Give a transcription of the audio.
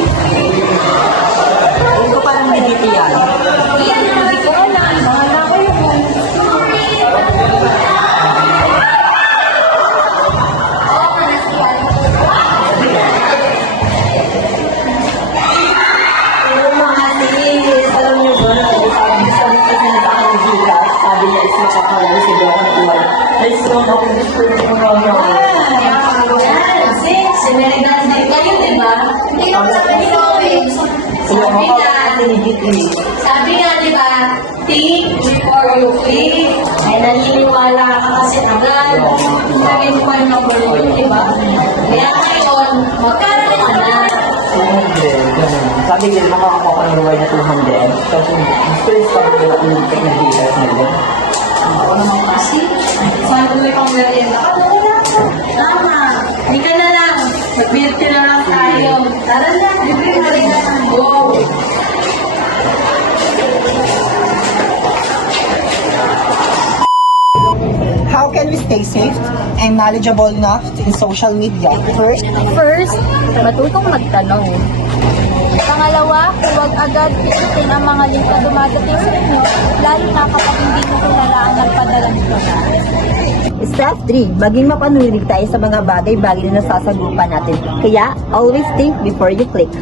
safe. Hindi ko parang nagiti yan. Hindi ko alam. Bahala ko yun. Pero mga sis, alam niyo ba na gusto mo kasi nagkakang Gcash, sabi niya is makakawala si Bro ng iwan. Let's go na kung gusto mo mga Sineridan din kayo, di ba? Hindi ka sabi sabi nga, di ba, think before you click. Ay, naniniwala ka kasi agad. Sabi mo pa number yun, di ba? Kaya ngayon, magkano ka na? 200, ganun. Sabi niya, makakakuha ka ng reward na 200. Tapos, gusto yung sabi ko na ulitin na Gcash nila. Oo naman kasi. Sana may pang merienda ka. Tama. Hindi ka na lang. Mag-beauty na lang tayo. Tara na. Libre na rin na. Go. How can we stay safe and knowledgeable enough in social media? First, matutong magtanong. Pangalawa, huwag agad pilitin ang mga link na dumadating sa inyo, lalo na kapag hindi mo kinalaan ang padala nito. Step 3, maging mapanulig tayo sa mga bagay-bagay na nasasagupan natin. Kaya, always think before you click.